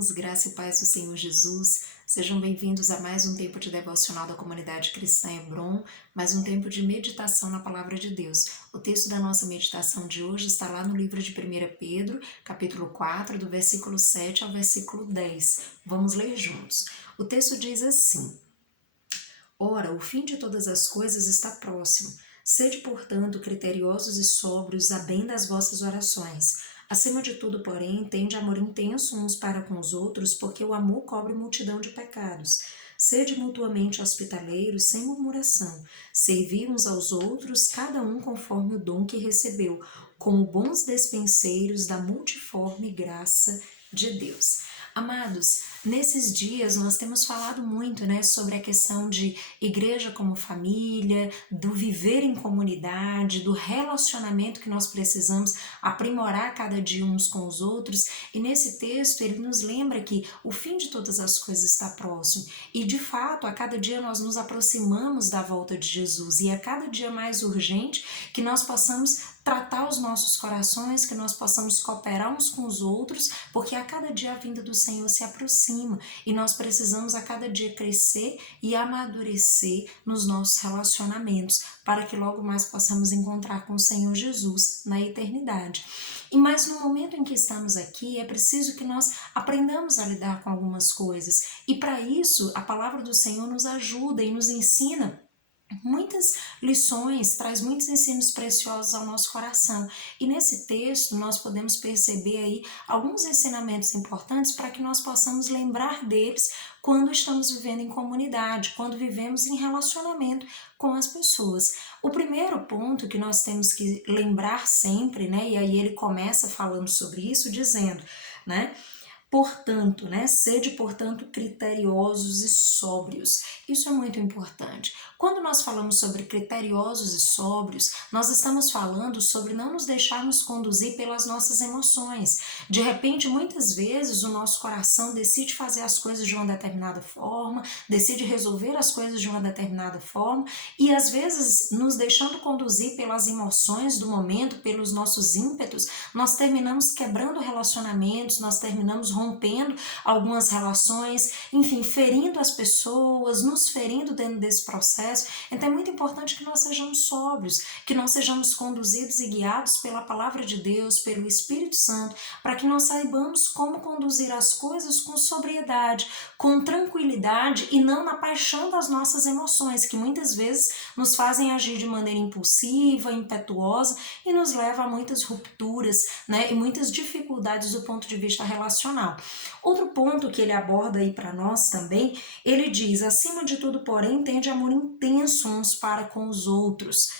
irmãos, graça e paz do Senhor Jesus, sejam bem-vindos a mais um tempo de devocional da comunidade cristã Hebron, mais um tempo de meditação na palavra de Deus. O texto da nossa meditação de hoje está lá no livro de 1 Pedro, capítulo 4, do versículo 7 ao versículo 10. Vamos ler juntos. O texto diz assim: Ora, o fim de todas as coisas está próximo. Sede, portanto, criteriosos e sóbrios a bem das vossas orações. Acima de tudo, porém, tende amor intenso uns para com os outros, porque o amor cobre multidão de pecados. Sede mutuamente hospitaleiros, sem murmuração. Servi uns aos outros, cada um conforme o dom que recebeu, como bons despenseiros da multiforme graça de Deus. Amados, nesses dias nós temos falado muito, sobre a questão de igreja como família, do viver em comunidade, do relacionamento que nós precisamos aprimorar cada dia uns com os outros. E nesse texto ele nos lembra que o fim de todas as coisas está próximo. E de fato, a cada dia nós nos aproximamos da volta de Jesus. E é cada dia mais urgente que nós possamos tratar os nossos corações, que nós possamos cooperar uns com os outros, porque a cada dia a vinda do Senhor se aproxima e nós precisamos a cada dia crescer e amadurecer nos nossos relacionamentos, para que logo mais possamos encontrar com o Senhor Jesus na eternidade. Mas no momento em que estamos aqui, é preciso que nós aprendamos a lidar com algumas coisas, e para isso a palavra do Senhor nos ajuda e nos ensina muitas lições, traz muitos ensinos preciosos ao nosso coração. E nesse texto nós podemos perceber aí alguns ensinamentos importantes para que nós possamos lembrar deles quando estamos vivendo em comunidade, quando vivemos em relacionamento com as pessoas. O primeiro ponto que nós temos que lembrar sempre, e aí ele começa falando sobre isso, dizendo, Portanto, sede, portanto, criteriosos e sóbrios. Isso é muito importante. Quando nós falamos sobre criteriosos e sóbrios, nós estamos falando sobre não nos deixarmos conduzir pelas nossas emoções. De repente, muitas vezes, o nosso coração decide fazer as coisas de uma determinada forma, decide resolver as coisas de uma determinada forma, e às vezes, nos deixando conduzir pelas emoções do momento, pelos nossos ímpetos, nós terminamos quebrando relacionamentos, nós terminamos rompendo algumas relações, enfim, ferindo as pessoas, nos ferindo dentro desse processo. Então é muito importante que nós sejamos sóbrios, que nós sejamos conduzidos e guiados pela palavra de Deus, pelo Espírito Santo, para que nós saibamos como conduzir as coisas com sobriedade, com tranquilidade e não na paixão das nossas emoções, que muitas vezes nos fazem agir de maneira impulsiva, impetuosa e nos leva a muitas rupturas, e muitas dificuldades do ponto de vista relacional. Outro ponto que ele aborda aí para nós também, ele diz: acima de tudo, porém, tende amor intenso uns para com os outros,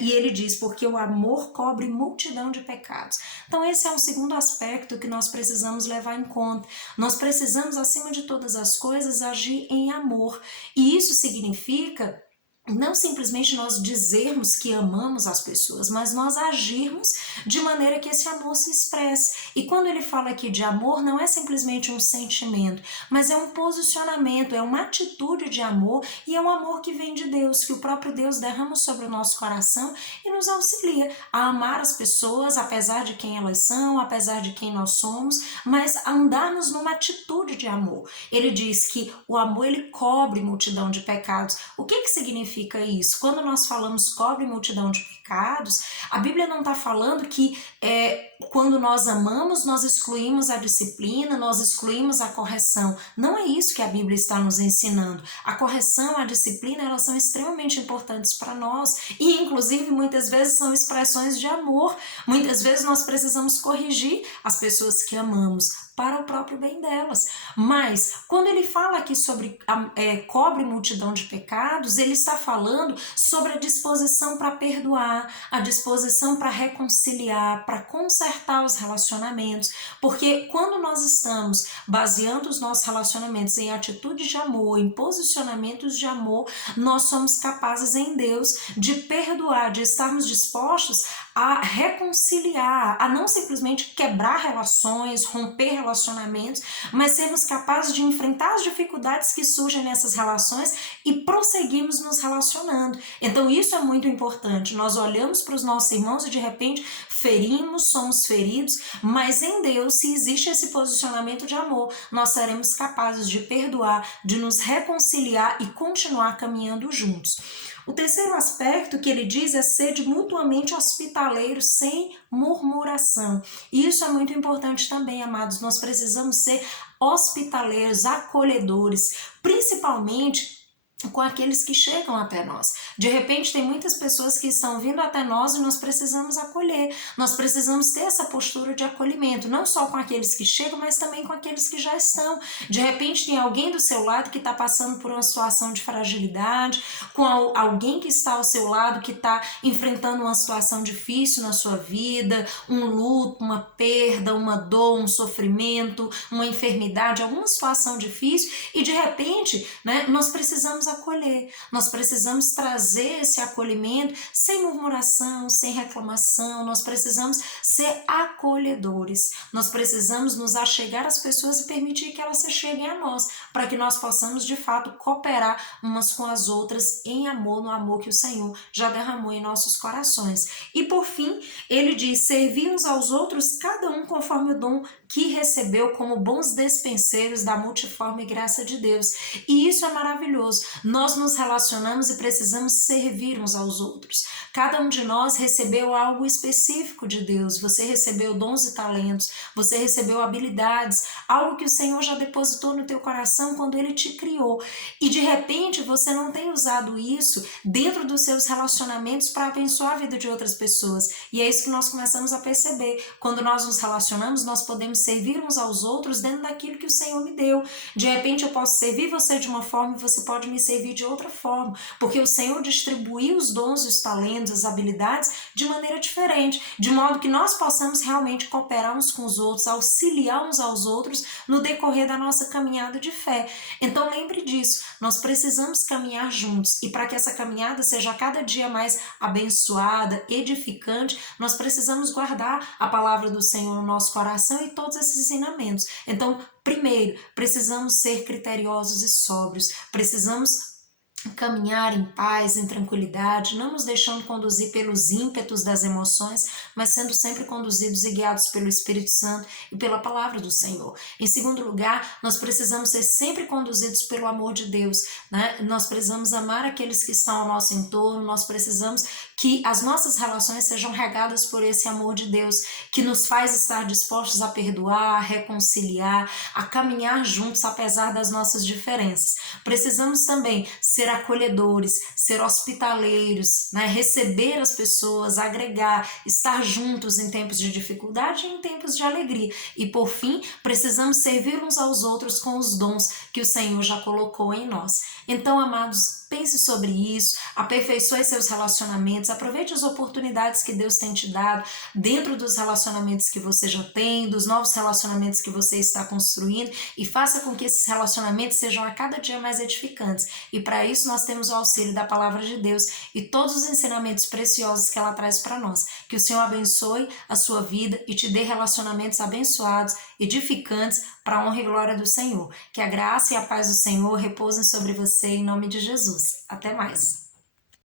E ele diz: porque o amor cobre multidão de pecados. Então esse é um segundo aspecto que nós precisamos levar em conta. Nós precisamos, acima de todas as coisas, agir em amor. E isso significa não simplesmente nós dizermos que amamos as pessoas, mas nós agirmos de maneira que esse amor se expresse. E quando ele fala aqui de amor, não é simplesmente um sentimento, mas é um posicionamento, é uma atitude de amor, e é um amor que vem de Deus, que o próprio Deus derrama sobre o nosso coração e nos auxilia a amar as pessoas, apesar de quem elas são, apesar de quem nós somos, mas a andarmos numa atitude de amor. Ele diz que o amor, ele cobre multidão de pecados. O que significa isso? Quando nós falamos cobre multidão de pecados, a Bíblia não está falando que quando nós amamos, nós excluímos a disciplina, nós excluímos a correção. Não é isso que a Bíblia está nos ensinando. A correção, a disciplina, elas são extremamente importantes para nós e, inclusive, muitas vezes são expressões de amor. Muitas vezes nós precisamos corrigir as pessoas que amamos para o próprio bem delas. Mas, quando ele fala aqui sobre cobre multidão de pecados, ele está falando sobre a disposição para perdoar, a disposição para reconciliar, para consertar os relacionamentos, porque quando nós estamos baseando os nossos relacionamentos em atitudes de amor, em posicionamentos de amor, nós somos capazes em Deus de perdoar, de estarmos dispostos a reconciliar, a não simplesmente quebrar relações, romper relacionamentos, mas sermos capazes de enfrentar as dificuldades que surgem nessas relações e prosseguirmos nos relacionando. Então isso é muito importante. Nós olhamos para os nossos irmãos e de repente ferimos, somos feridos, mas em Deus, se existe esse posicionamento de amor, nós seremos capazes de perdoar, de nos reconciliar e continuar caminhando juntos. O terceiro aspecto que ele diz é ser mutuamente hospitaleiros, sem murmuração. E isso é muito importante também, amados. Nós precisamos ser hospitaleiros, acolhedores, principalmente com aqueles que chegam até nós. De repente tem muitas pessoas que estão vindo até nós e nós precisamos acolher, nós precisamos ter essa postura de acolhimento, não só com aqueles que chegam, mas também com aqueles que já estão. De repente tem alguém do seu lado que está passando por uma situação de fragilidade, com alguém que está ao seu lado que está enfrentando uma situação difícil na sua vida, um luto, uma perda, uma dor, um sofrimento, uma enfermidade, alguma situação difícil, e de repente, né, nós precisamos acolher, nós precisamos trazer esse acolhimento sem murmuração, sem reclamação, nós precisamos ser acolhedores, nós precisamos nos achegar às pessoas e permitir que elas se cheguem a nós, para que nós possamos de fato cooperar umas com as outras em amor, no amor que o Senhor já derramou em nossos corações. E por fim, ele diz, servir uns aos outros, cada um conforme o dom que recebeu, como bons despenseiros da multiforme graça de Deus. E isso é maravilhoso. Nós nos relacionamos e precisamos servir uns aos outros. Cada um de nós recebeu algo específico de Deus. Você recebeu dons e talentos, você recebeu habilidades, algo que o Senhor já depositou no teu coração quando Ele te criou. E de repente você não tem usado isso dentro dos seus relacionamentos para abençoar a vida de outras pessoas. E é isso que nós começamos a perceber. Quando nós nos relacionamos, nós podemos servir uns aos outros dentro daquilo que o Senhor me deu. De repente eu posso servir você de uma forma e você pode me servir de outra forma, porque o Senhor distribuiu os dons, os talentos, as habilidades de maneira diferente, de modo que nós possamos realmente cooperar uns com os outros, auxiliar uns aos outros no decorrer da nossa caminhada de fé. Então lembre disso, nós precisamos caminhar juntos, e para que essa caminhada seja cada dia mais abençoada, edificante, nós precisamos guardar a palavra do Senhor no nosso coração e todos esses ensinamentos. Então, primeiro, precisamos ser criteriosos e sóbrios, precisamos caminhar em paz, em tranquilidade, não nos deixando conduzir pelos ímpetos das emoções, mas sendo sempre conduzidos e guiados pelo Espírito Santo e pela palavra do Senhor. Em segundo lugar, nós precisamos ser sempre conduzidos pelo amor de Deus, né? Nós precisamos amar aqueles que estão ao nosso entorno, nós precisamos que as nossas relações sejam regadas por esse amor de Deus, que nos faz estar dispostos a perdoar, a reconciliar, a caminhar juntos apesar das nossas diferenças. Precisamos também ser acolhedores, ser hospitaleiros, né? Receber as pessoas, agregar, estar juntos em tempos de dificuldade e em tempos de alegria. E por fim, precisamos servir uns aos outros com os dons que o Senhor já colocou em nós. Então, amados, pense sobre isso, aperfeiçoe seus relacionamentos, aproveite as oportunidades que Deus tem te dado dentro dos relacionamentos que você já tem, dos novos relacionamentos que você está construindo, e faça com que esses relacionamentos sejam a cada dia mais edificantes. E para isso nós temos o auxílio da palavra de Deus e todos os ensinamentos preciosos que ela traz para nós. Que o Senhor abençoe a sua vida e te dê relacionamentos abençoados, edificantes, para a honra e glória do Senhor. Que a graça e a paz do Senhor repousem sobre você em nome de Jesus. Até mais.